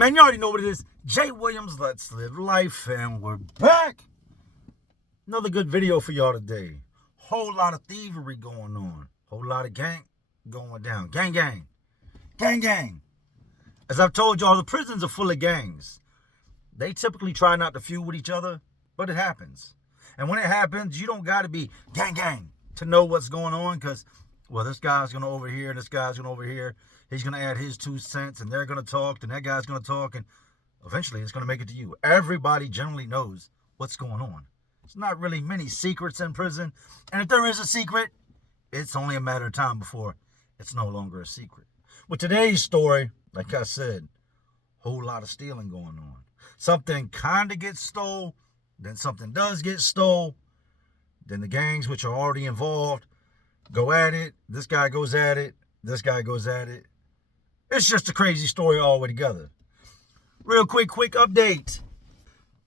Man, you already know what it is. Jay Williams, Let's Live Life, and we're back. Another good video for y'all today. Whole lot of thievery going on. Whole lot of gang going down. Gang, gang. Gang, gang. As I've told y'all, the prisons are full of gangs. They typically try not to feud with each other, but it happens. And when it happens, you don't got to be gang, gang to know what's going on because, well, this guy's going to overhear, this guy's going to overhear. He's going to add his 2 cents, and they're going to talk, and that guy's going to talk, and eventually it's going to make it to you. Everybody generally knows what's going on. There's not really many secrets in prison, and if there is a secret, it's only a matter of time before it's no longer a secret. With today's story, like I said, whole lot of stealing going on. Something kind of gets stole, then something does get stole, then the gangs, which are already involved, go at it. This guy goes at it. This guy goes at it. It's just a crazy story all the way together. Real quick update.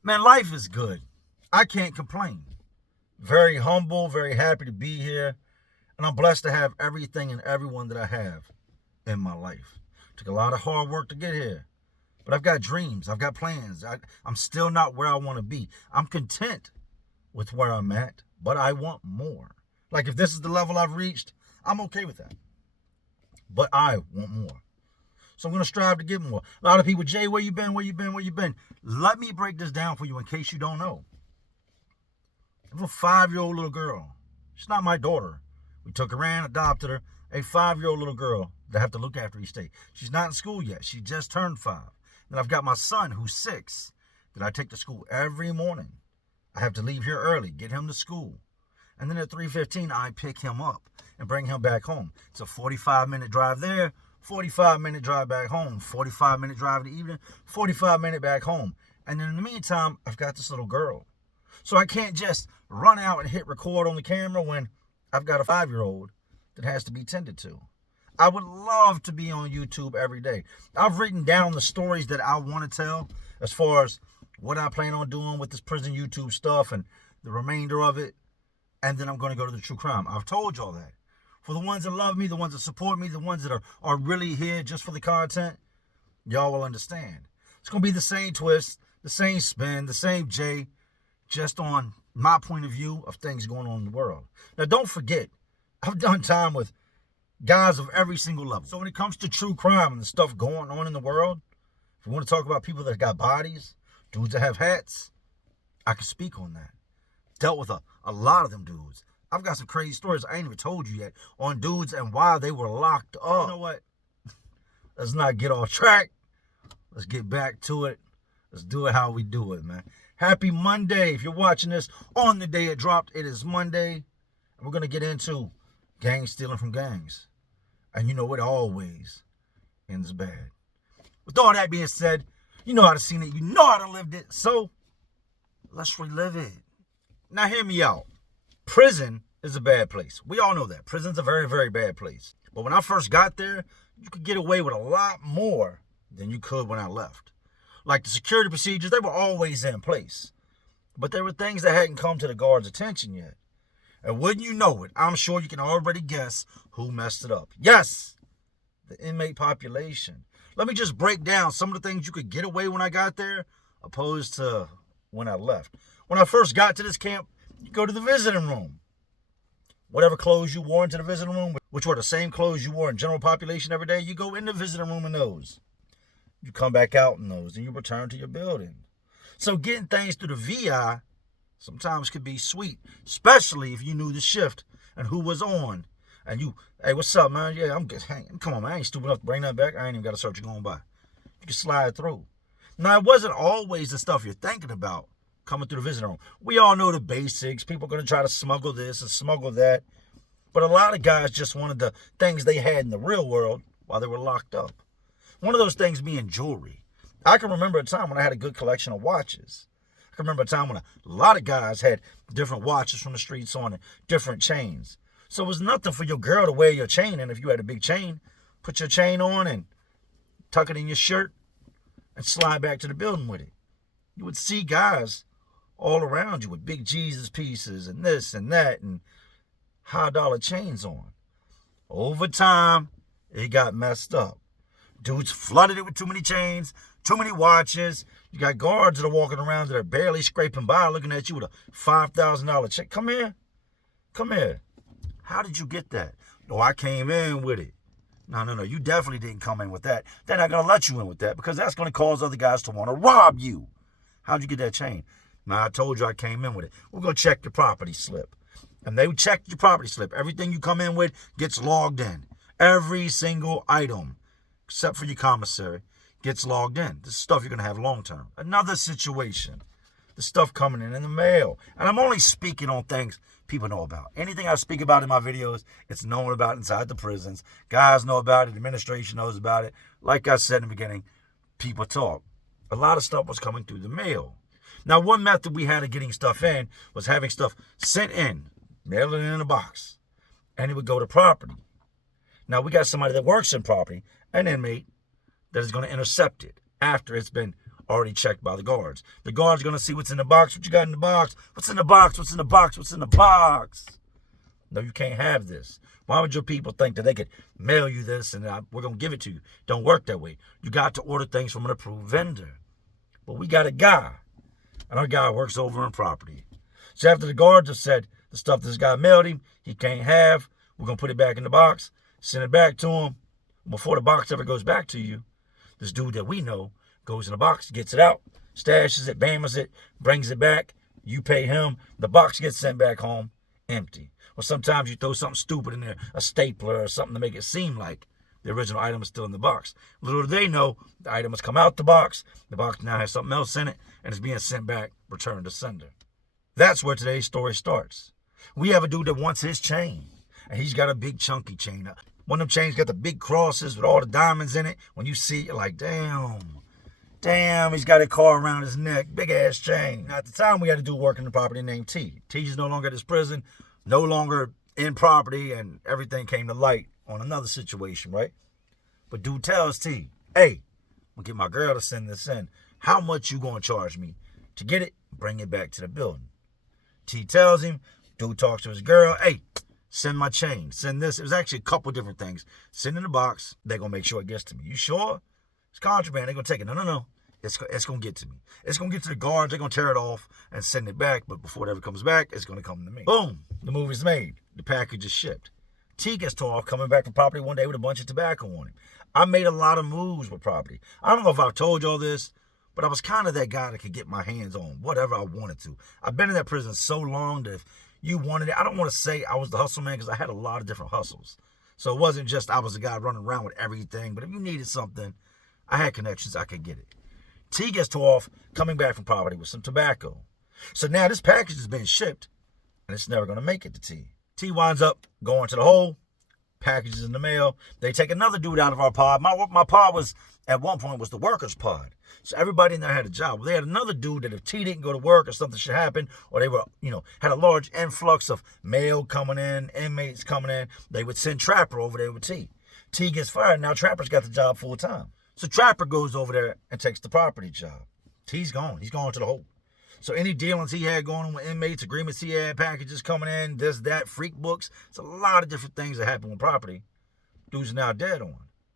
Man, life is good. I can't complain. Very humble, very happy to be here. And I'm blessed to have everything and everyone that I have in my life. Took a lot of hard work to get here. But I've got dreams. I've got plans. I'm still not where I want to be. I'm content with where I'm at, but I want more. Like if this is the level I've reached, I'm okay with that. But I want more. So I'm going to strive to get more. A lot of people, Jay, where you been? Where you been? Where you been? Let me break this down for you in case you don't know. I have a 5-year-old little girl. She's not my daughter. We took her in, adopted her. A 5-year-old little girl that I have to look after each day. She's not in school yet. She just turned 5. Then I've got my son who's 6 that I take to school every morning. I have to leave here early, get him to school. And then at 3:15, I pick him up and bring him back home. It's a 45-minute drive there, 45-minute drive back home, 45-minute drive in the evening, 45-minute back home. And then in the meantime, I've got this little girl. So I can't just run out and hit record on the camera when I've got a 5-year-old that has to be tended to. I would love to be on YouTube every day. I've written down the stories that I want to tell as far as what I plan on doing with this prison YouTube stuff and the remainder of it. And then I'm going to go to the true crime. I've told y'all that. For the ones that love me, the ones that support me, the ones that are really here just for the content, y'all will understand. It's going to be the same twist, the same spin, the same J, just on my point of view of things going on in the world. Now, don't forget, I've done time with guys of every single level. So when it comes to true crime and the stuff going on in the world, if you want to talk about people that got bodies, dudes that have hats, I can speak on that. Dealt with a lot of them dudes. I've got some crazy stories I ain't even told you yet on dudes and why they were locked up. You know what? Let's not get off track. Let's get back to it. Let's do it how we do it, man. Happy Monday. If you're watching this on the day it dropped, it is Monday. And we're going to get into gang stealing from gangs. And you know it always ends bad. With all that being said, you know how to see it. You know how to live it. So let's relive it. Now hear me out. Prison is a bad place. We all know that. Prison's a very, very bad place. But when I first got there, you could get away with a lot more than you could when I left. Like the security procedures, they were always in place. But there were things that hadn't come to the guards' attention yet. And wouldn't you know it, I'm sure you can already guess who messed it up. Yes, the inmate population. Let me just break down some of the things you could get away when I got there, opposed to when I left. When I first got to this camp, you go to the visiting room. Whatever clothes you wore into the visiting room, which were the same clothes you wore in general population every day, you go in the visiting room in those. You come back out in those, and you return to your building. So getting things through the VI sometimes could be sweet, especially if you knew the shift and who was on. And you, hey, what's up, man? Yeah, I'm good. Hey, come on, man. I ain't stupid enough to bring that back. I ain't even got a search going by. You can slide through. Now, it wasn't always the stuff you're thinking about coming through the visiting room. We all know the basics. People are going to try to smuggle this and smuggle that. But a lot of guys just wanted the things they had in the real world while they were locked up. One of those things being jewelry. I can remember a time when I had a good collection of watches. I can remember a time when a lot of guys had different watches from the streets on and different chains. So it was nothing for your girl to wear your chain. And if you had a big chain, put your chain on and tuck it in your shirt and slide back to the building with it. You would see guys all around you with big Jesus pieces and this and that and high dollar chains on. Over time, it got messed up. Dudes flooded it with too many chains. Too many watches. You got guards that are walking around that are barely scraping by looking at you with a $5,000 check. Come here. Come here. How did you get that? No, I came in with it. No. You definitely didn't come in with that. They're not going to let you in with that because that's going to cause other guys to want to rob you. How'd you get that chain? Now, I told you I came in with it. We're going to check your property slip. And they would check your property slip. Everything you come in with gets logged in. Every single item, except for your commissary, gets logged in. This is stuff you're going to have long term. Another situation. The stuff coming in the mail. And I'm only speaking on things people know about. Anything I speak about in my videos, it's known about inside the prisons. Guys know about it. Administration knows about it. Like I said in the beginning, people talk. A lot of stuff was coming through the mail. Now, one method we had of getting stuff in was having stuff sent in, mail it in a box, and it would go to property. Now, we got somebody that works in property, an inmate, that is going to intercept it after it's been already checked by the guards. The guards are going to see what's in the box, what you got in the box, what's in the box, what's in the box, what's in the box. No, you can't have this. Why would your people think that they could mail you this and we're going to give it to you? Don't work that way. You got to order things from an approved vendor. But we got a guy, and our guy works over in property. So after the guards have said the stuff this guy mailed him, he can't have, we're going to put it back in the box, send it back to him. Before the box ever goes back to you, this dude that we know goes in the box, gets it out, stashes it, bammers it, brings it back. You pay him. The box gets sent back home empty. Or sometimes you throw something stupid in there, a stapler or something to make it seem like the original item is still in the box. Little do they know, the item has come out the box now has something else in it, and it's being sent back, returned to sender. That's where today's story starts. We have a dude that wants his chain, and he's got a big chunky chain. One of them chains got the big crosses with all the diamonds in it. When you see it, you're like, damn, he's got a car around his neck, big ass chain. Now, at the time, we had a dude working in the property named T. T's no longer at his prison, no longer in property, and everything came to light on another situation, right? But dude tells T, hey, I'm going to get my girl to send this in. How much you going to charge me to get it? Bring it back to the building. T tells him, dude talks to his girl, hey, send my chain, send this. It was actually a couple different things. Send in the box. They're going to make sure it gets to me. You sure? It's contraband. They're going to take it. No. It's going to get to me. It's going to get to the guards. They're going to tear it off and send it back. But before it ever comes back, it's going to come to me. Boom. The movie's made. The package is shipped. T gets told off coming back from property one day with a bunch of tobacco on him. I made a lot of moves with property. I don't know if I've told you all this, but I was kind of that guy that could get my hands on whatever I wanted to. I've been in that prison so long that if you wanted it, I don't want to say I was the hustle man because I had a lot of different hustles. So it wasn't just I was the guy running around with everything, but if you needed something, I had connections, I could get it. T gets told off coming back from property with some tobacco. So now this package has been shipped, and it's never going to make it to T. T winds up going to the hole, packages in the mail. They take another dude out of our pod. My pod was, at one point, was the workers' pod. So everybody in there had a job. Well, they had another dude that if T didn't go to work or something should happen, or they were, had a large influx of mail coming in, inmates coming in, they would send Trapper over there with T. T gets fired. Now Trapper's got the job full time. So Trapper goes over there and takes the property job. T's gone. He's gone to the hole. So any dealings he had going on with inmates, agreements he had, packages coming in, this, that, freak books, it's a lot of different things that happen with property. Dudes are now dead on.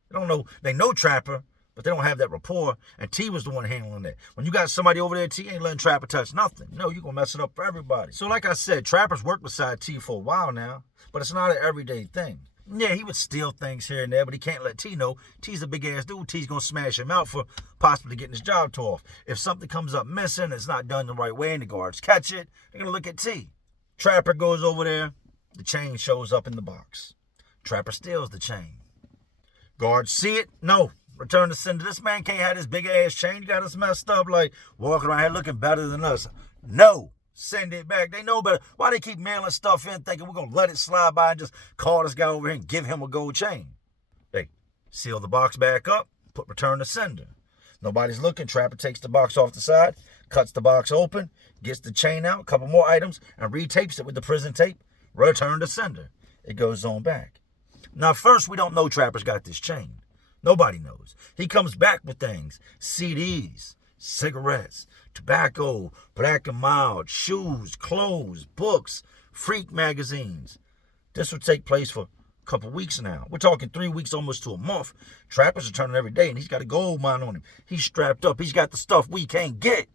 They don't know. They know Trapper, but they don't have that rapport, and T was the one handling that. When you got somebody over there, T ain't letting Trapper touch nothing. No, you're going to mess it up for everybody. So like I said, Trapper's worked beside T for a while now, but it's not an everyday thing. Yeah, he would steal things here and there, but he can't let T know. T's a big-ass dude. T's going to smash him out for possibly getting his job tore off. If something comes up missing, it's not done the right way, and the guards catch it, they're going to look at T. Trapper goes over there. The chain shows up in the box. Trapper steals the chain. Guards see it. No. Return to sender. This man can't have this big-ass chain. You got us messed up, like walking around here looking better than us. No. Send it back. They know better. Why they keep mailing stuff in thinking we're going to let it slide by and just call this guy over here and give him a gold chain? They seal the box back up, put return to sender. Nobody's looking. Trapper takes the box off the side, cuts the box open, gets the chain out, a couple more items, and retapes it with the prison tape. Return to sender. It goes on back. Now, first, we don't know Trapper's got this chain. Nobody knows. He comes back with things, CDs, cigarettes, tobacco, Black and Mild, shoes, clothes, books, freak magazines. This would take place for a couple weeks now. We're talking 3 weeks, almost to a month. Trapper's returning every day, and he's got a gold mine on him. He's strapped up. He's got the stuff we can't get.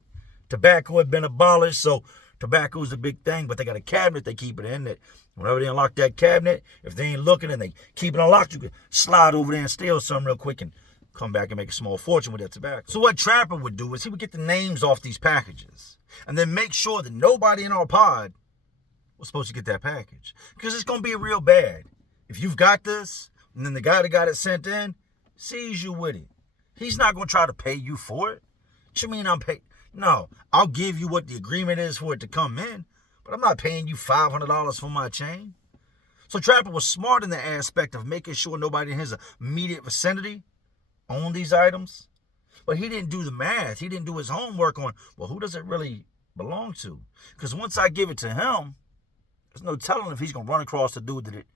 Tobacco had been abolished, so tobacco is a big thing, but they got a cabinet they keep it in that whenever they unlock that cabinet, if they ain't looking and they keep it unlocked, you can slide over there and steal something real quick and come back and make a small fortune with that tobacco. So what Trapper would do is he would get the names off these packages and then make sure that nobody in our pod was supposed to get that package. Because it's going to be real bad. If you've got this, and then the guy that got it sent in sees you with it, he's not going to try to pay you for it. What you mean I'm paid? No, I'll give you what the agreement is for it to come in, but I'm not paying you $500 for my chain. So Trapper was smart in the aspect of making sure nobody in his immediate vicinity owned these items. But he didn't do the math. He didn't do his homework on, well, who does it really belong to? Because once I give it to him, there's no telling if he's going to run across the dude that it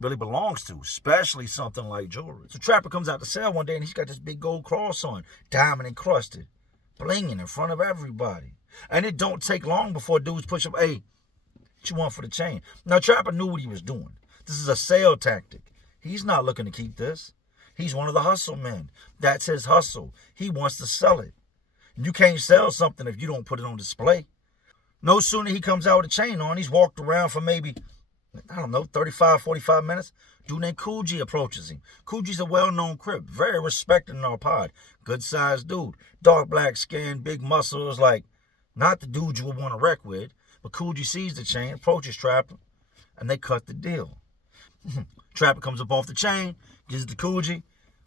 really belongs to, especially something like jewelry. So Trapper comes out to sell one day, and he's got this big gold cross on, diamond encrusted, blinging in front of everybody. And it don't take long before dudes push up, hey, what you want for the chain? Now, Trapper knew what he was doing. This is a sale tactic. He's not looking to keep this. He's one of the hustle men. That's his hustle. He wants to sell it. You can't sell something if you don't put it on display. No sooner he comes out with a chain on, he's walked around for maybe, 35, 45 minutes. Dude named Cool G approaches him. Cool G's a well-known Crip, very respected in our pod. Good-sized dude, dark black skin, big muscles, like not the dude you would want to wreck with. But Cool G sees the chain, approaches Trapper, and they cut the deal. Trapper comes up off the chain, gives it to Cool G.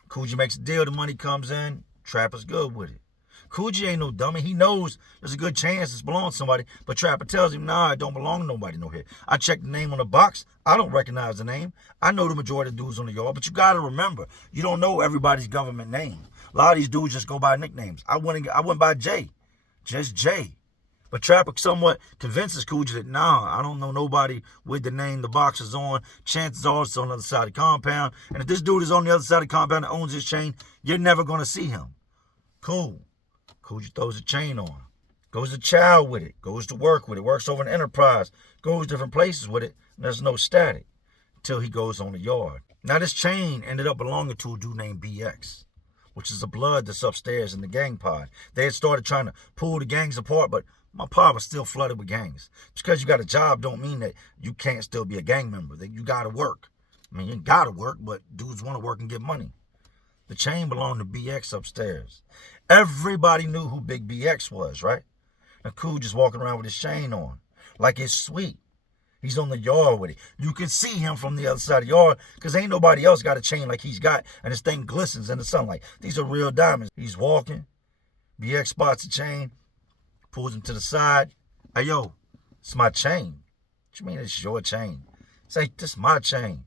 Cool G makes a deal, the money comes in, Trapper's good with it. Cool G ain't no dummy. He knows there's a good chance this belongs to somebody, but Trapper tells him, nah, it don't belong to nobody no here. I checked the name on the box. I don't recognize the name. I know the majority of the dudes on the yard, but you got to remember, you don't know everybody's government name. A lot of these dudes just go by nicknames. I went by J, just J. But Trapper somewhat convinces Cool G that, nah, I don't know nobody with the name the box is on. Chances are it's on the other side of the compound. And if this dude is on the other side of the compound and owns his chain, you're never going to see him. Cool. Cool G throws a chain on. Goes to chow with it. Goes to work with it. Works over an enterprise. Goes different places with it. And there's no static until he goes on the yard. Now this chain ended up belonging to a dude named BX, which is the blood that's upstairs in the gang pod. They had started trying to pull the gangs apart, but my pod was still flooded with gangs. Just because you got a job don't mean that you can't still be a gang member. That you got to work. I mean, you got to work, but dudes want to work and get money. The chain belonged to BX upstairs. Everybody knew who Big BX was, right? Now, Cool just walking around with his chain on. Like it's sweet. He's on the yard with it. You can see him from the other side of the yard because ain't nobody else got a chain like he's got, and this thing glistens in the sunlight. These are real diamonds. He's walking. BX spots the chain, pulls him to the side. Hey, yo, it's my chain. What you mean it's your chain? Say, this is my chain.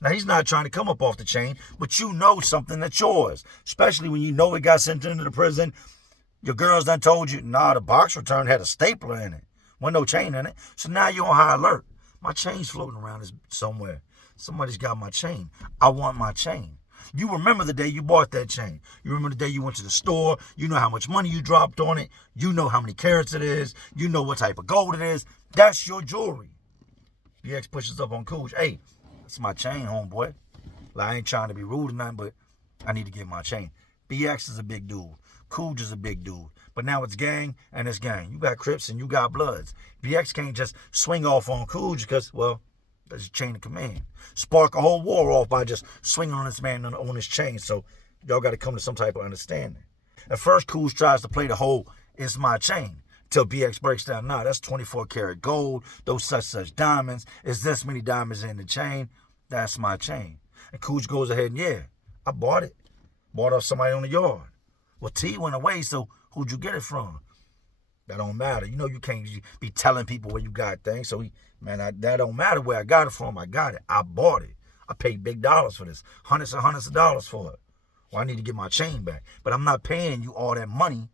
Now, he's not trying to come up off the chain, but you know something that's yours, especially when you know it got sent into the prison. Your girls done told you, nah, the box return had a stapler in it. Wasn't no chain in it. So now you're on high alert. My chain's floating around somewhere. Somebody's got my chain. I want my chain. You remember the day you bought that chain. You remember the day you went to the store. You know how much money you dropped on it. You know how many carats it is. You know what type of gold it is. That's your jewelry. BX pushes up on Cool. Hey, that's my chain, homeboy. Like, I ain't trying to be rude or nothing, but I need to get my chain. BX is a big dude. Cool is a big dude. But now it's gang and it's gang. You got Crips and you got Bloods. BX can't just swing off on Cool because, well, that's a chain of command. Spark a whole war off by just swinging on this man on his chain. So y'all got to come to some type of understanding. At first, Cool tries to play the whole, it's my chain. Till BX breaks down, nah, that's 24 karat gold, those such diamonds, is this many diamonds in the chain, that's my chain. And Cool goes ahead and, yeah, I bought it. Bought off somebody on the yard. Well, T went away, so who'd you get it from? That don't matter. You know you can't be telling people where you got things, so that don't matter where I got it from, I got it. I bought it. I paid big dollars for this, hundreds and hundreds of dollars for it. Well, I need to get my chain back, but I'm not paying you all that money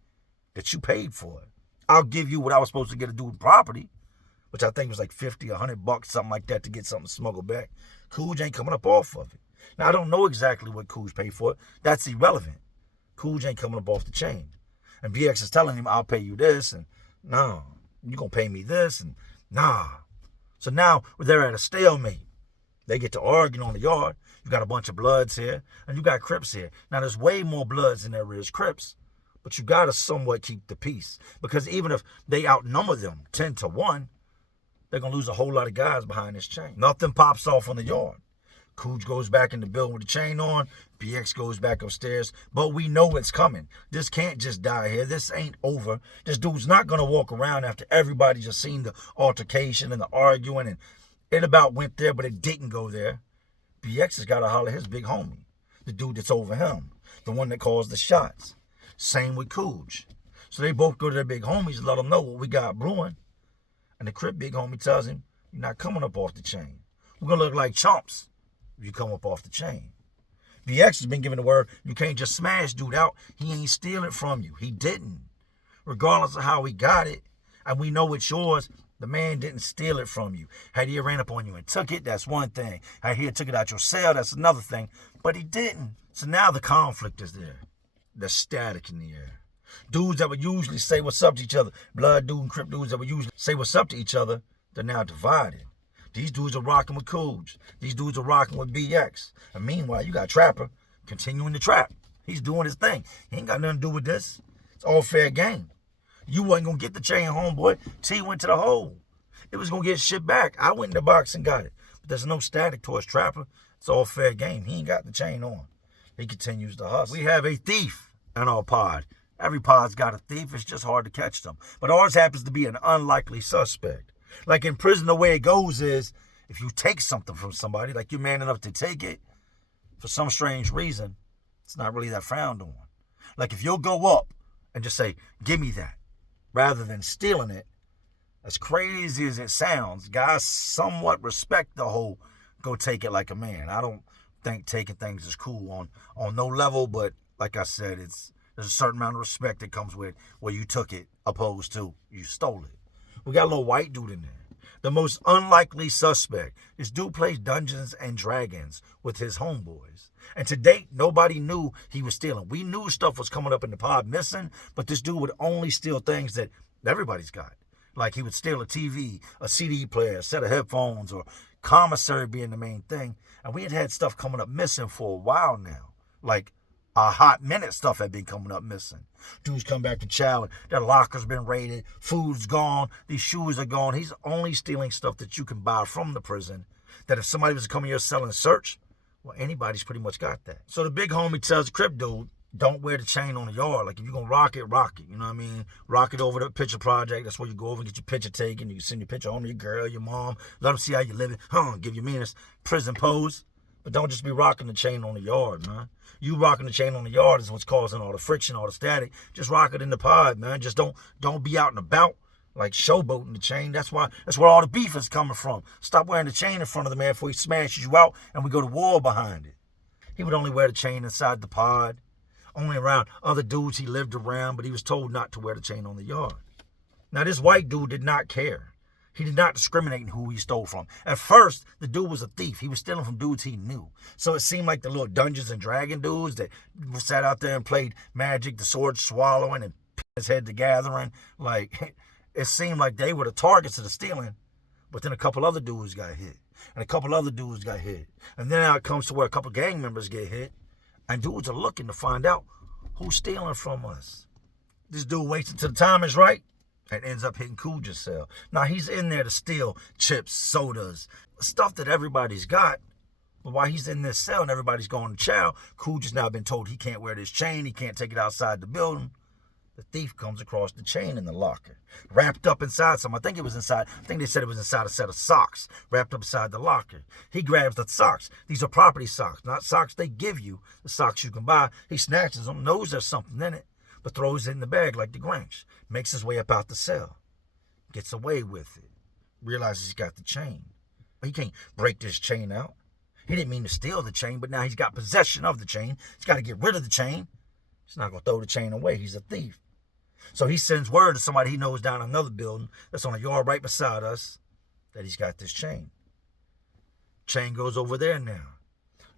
that you paid for it. I'll give you what I was supposed to get a dude property, which I think was like $50, $100, something like that to get something smuggled back. Cool ain't coming up off of it. Now, I don't know exactly what Cool paid for it. That's irrelevant. Cool ain't coming up off the chain. And BX is telling him, I'll pay you this, and no, you're going to pay me this, and nah. So now they're at a stalemate. They get to arguing on the yard. You got a bunch of Bloods here, and you got Crips here. Now, there's way more Bloods than there is Crips, but you got to somewhat keep the peace. Because even if they outnumber them 10-1, they're going to lose a whole lot of guys behind this chain. Nothing pops off on the yard. Cooge goes back in the building with the chain on. BX goes back upstairs. But we know it's coming. This can't just die here. This ain't over. This dude's not going to walk around after everybody just seen the altercation and the arguing. And it about went there, but it didn't go there. BX has got to holler his big homie. The dude that's over him. The one that calls the shots. Same with Cooge. So they both go to their big homies and let them know what we got brewing. And the Crip big homie tells him, you're not coming up off the chain. We're going to look like chumps if you come up off the chain. BX has been given the word, you can't just smash dude out. He ain't stealing from you. He didn't. Regardless of how he got it, and we know it's yours, the man didn't steal it from you. Had he ran up on you and took it, that's one thing. Had he took it out your cell, that's another thing. But he didn't. So now the conflict is there. The static in the air. Dudes that would usually say what's up to each other, Blood dude and Crip dudes that would usually say what's up to each other, they're now divided. These dudes are rocking with Cooge. These dudes are rocking with BX. And meanwhile, you got Trapper continuing to trap. He's doing his thing. He ain't got nothing to do with this. It's all fair game. You wasn't going to get the chain, homeboy. T went to the hole. It was going to get shit back. I went in the box and got it. But there's no static towards Trapper. It's all fair game. He ain't got the chain on. He continues to hustle. We have a thief in our pod. Every pod's got a thief. It's just hard to catch them. But ours happens to be an unlikely suspect. Like in prison, the way it goes is if you take something from somebody, like you're man enough to take it, for some strange reason, it's not really that frowned on. Like if you'll go up and just say, give me that, rather than stealing it, as crazy as it sounds, guys somewhat respect the whole go take it like a man. I don't think taking things is cool on no level, but like I said, there's a certain amount of respect that comes with where you took it opposed to you stole it. We got a little white dude in there. The most unlikely suspect. This dude plays Dungeons and Dragons with his homeboys. And to date, nobody knew he was stealing. We knew stuff was coming up in the pod missing, but this dude would only steal things that everybody's got. Like he would steal a TV, a CD player, a set of headphones, or commissary being the main thing. And we had stuff coming up missing for a while now. Like a hot minute stuff had been coming up missing. Dudes come back to chow and their locker's been raided, food's gone, these shoes are gone. He's only stealing stuff that you can buy from the prison, that if somebody was to come in here selling search, well, anybody's pretty much got that. So the big homie tells the Crip dude, don't wear the chain on the yard. Like if you're going to rock it, you know what I mean? Rock it over to the picture project. That's where you go over and get your picture taken. You can send your picture home to your girl, your mom, let them see how you living. Give your meanest prison pose. But don't just be rocking the chain on the yard, man. You rocking the chain on the yard is what's causing all the friction, all the static. Just rock it in the pod, man. Just don't be out and about like showboating the chain. That's where all the beef is coming from. Stop wearing the chain in front of the man before he smashes you out and we go to war behind it. He would only wear the chain inside the pod, only around other dudes he lived around, but he was told not to wear the chain on the yard. Now, this white dude did not care. He did not discriminate in who he stole from. At first, the dude was a thief. He was stealing from dudes he knew. So it seemed like the little Dungeons and Dragons dudes that sat out there and played Magic, the sword swallowing, and his head to gathering. Like, it seemed like they were the targets of the stealing. But then a couple other dudes got hit. And a couple other dudes got hit. And then now it comes to where a couple gang members get hit. And dudes are looking to find out who's stealing from us. This dude waits until the time is right and ends up hitting Cooge's cell. Now, he's in there to steal chips, sodas, stuff that everybody's got. But while he's in this cell and everybody's going to chow, Cooge has now been told he can't wear this chain. He can't take it outside the building. The thief comes across the chain in the locker, wrapped up inside something. I think they said it was inside a set of socks, wrapped up inside the locker. He grabs the socks. These are property socks, not socks they give you, the socks you can buy. He snatches them, knows there's something in it, but throws it in the bag like the Grinch. Makes his way up out the cell. Gets away with it. Realizes he's got the chain. He can't break this chain out. He didn't mean to steal the chain, but now he's got possession of the chain. He's got to get rid of the chain. He's not going to throw the chain away. He's a thief. So he sends word to somebody he knows down in another building that's on a yard right beside us that he's got this chain. Chain goes over there now.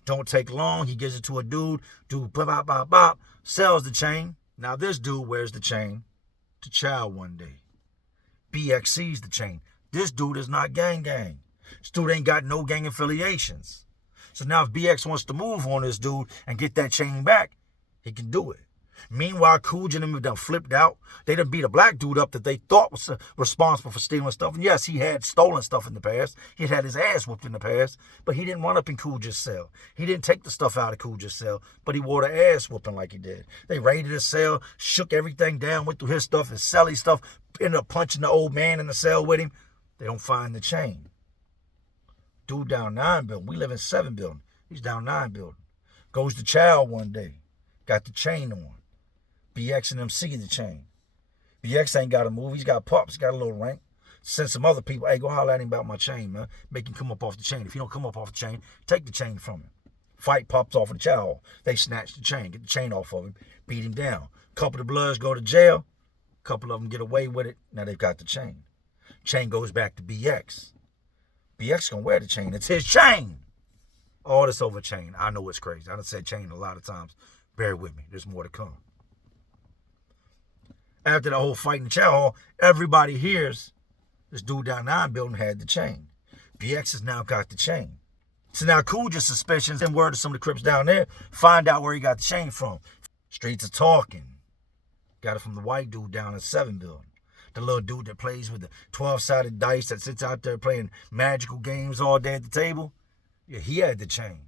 Don't take long. He gives it to a dude. Dude, bop, bop, bop, sells the chain. Now this dude wears the chain to chow one day. BX sees the chain. This dude is not gang. This dude ain't got no gang affiliations. So now if BX wants to move on this dude and get that chain back, he can do it. Meanwhile, Coogee and them have done flipped out. They done beat a black dude up that they thought was responsible for stealing stuff. And yes, he had stolen stuff in the past. He had his ass whooped in the past. But he didn't run up in Coogee's cell. He didn't take the stuff out of Coogee's cell. But he wore the ass whooping like he did. They raided his cell, shook everything down, went through his stuff, his celly stuff, ended up punching the old man in the cell with him. They don't find the chain. Dude down 9 building. We live in 7 building. He's down 9 building. Goes to chow one day. Got the chain on. BX and them see the chain. BX ain't got a move. He's got pups. He's got a little rank. Send some other people. Hey, go holler at him about my chain, man. Make him come up off the chain. If he don't come up off the chain, take the chain from him. Fight pops off in the chow hall. They snatch the chain. Get the chain off of him. Beat him down. Couple of the Bloods go to jail. Couple of them get away with it. Now they've got the chain. Chain goes back to BX. BX gonna wear the chain. It's his chain. All this over chain. I know it's crazy. I done said chain a lot of times. Bear with me. There's more to come. After the whole fight in the chow hall, everybody hears this dude down 9 building had the chain. BX has now got the chain. So now Coogee's suspicions and word to some of the Crips down there find out where he got the chain from. Streets are talking. Got it from the white dude down in 7 building. The little dude that plays with the 12-sided dice that sits out there playing magical games all day at the table. Yeah, he had the chain.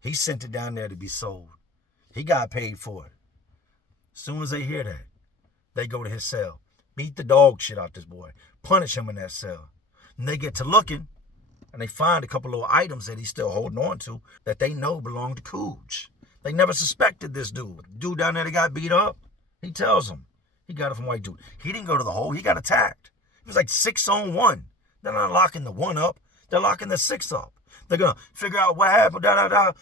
He sent it down there to be sold. He got paid for it. As soon as they hear that, they go to his cell, beat the dog shit out this boy, punish him in that cell. And they get to looking, and they find a couple little items that he's still holding on to that they know belong to Coogee. They never suspected this dude. The dude down there that got beat up, he tells them he got it from white dude. He didn't go to the hole. He got attacked. It was like 6-on-1. They're not locking the 1 up. They're locking the 6 up. They're going to figure out what happened,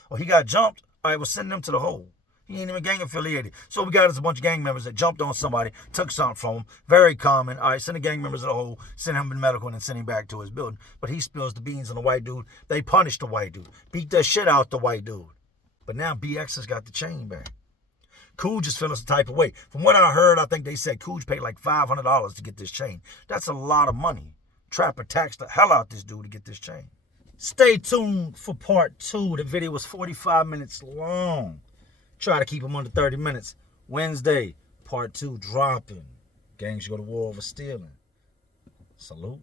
or he got jumped. All right, we'll send him to the hole. He ain't even gang affiliated. So we got us a bunch of gang members that jumped on somebody, took something from him. Very common. All right, send the gang members to the hole, send him to medical, and then send him back to his building. But he spills the beans on the white dude. They punish the white dude. Beat the shit out the white dude. But now BX has got the chain back. Coogee is feeling some type of way. From what I heard, I think they said Coogee paid like $500 to get this chain. That's a lot of money. Trapper taxed the hell out this dude to get this chain. Stay tuned for part 2. The video was 45 minutes long. Try to keep them under 30 minutes. Wednesday, part 2 dropping. Gangs go to war over stealing. Salute.